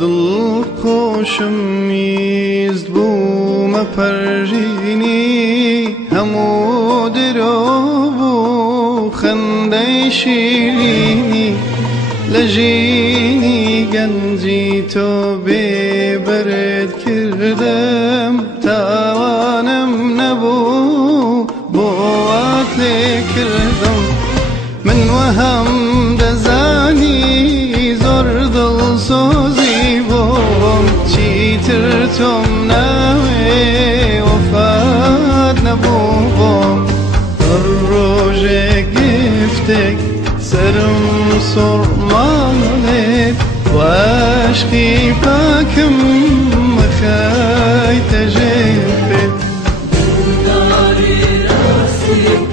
دل خوشم میست بوم پرژینی همو درو بو خنده شیرینی لجینی گنجی تو ببرد کردم توانم نبو بوات کردم من وهم دزانی زور دل سوزی بوم چیتر توم نوی وفات نبوم روژ گفتک سرم سرمالت و عشقی پاکم مخای تجفت داری راستی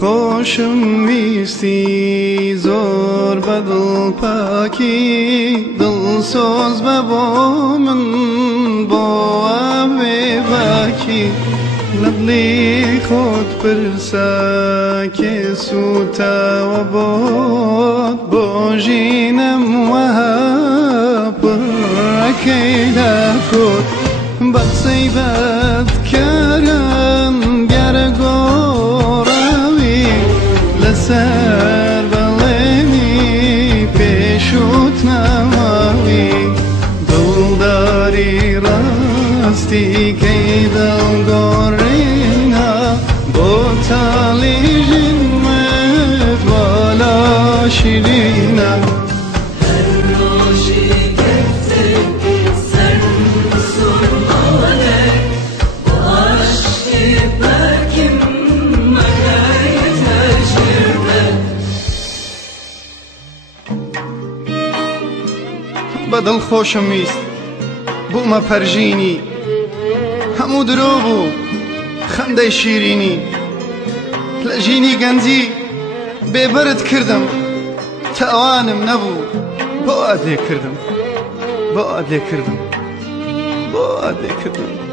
خوشم میستی زور بدل پاکی دل سوز ببا من با باکی لبلی خود پرسا که سوتا و بود بوجینم و پرکی دا کود بقصی بد کرن گرگور سر بلنی پیشوت نماوی دلداری راستی که دل گورینا با تالی جنمت والا شیرینا هر روشی گفتک سرم سرماله با عشقی پاکم بدل خوشم میست بوم پرژینی همو درو بو خنده شیرینی لجینی گنزی ببرد کردم توانم نبو با عدل کردم با عدل کردم با عدل کردم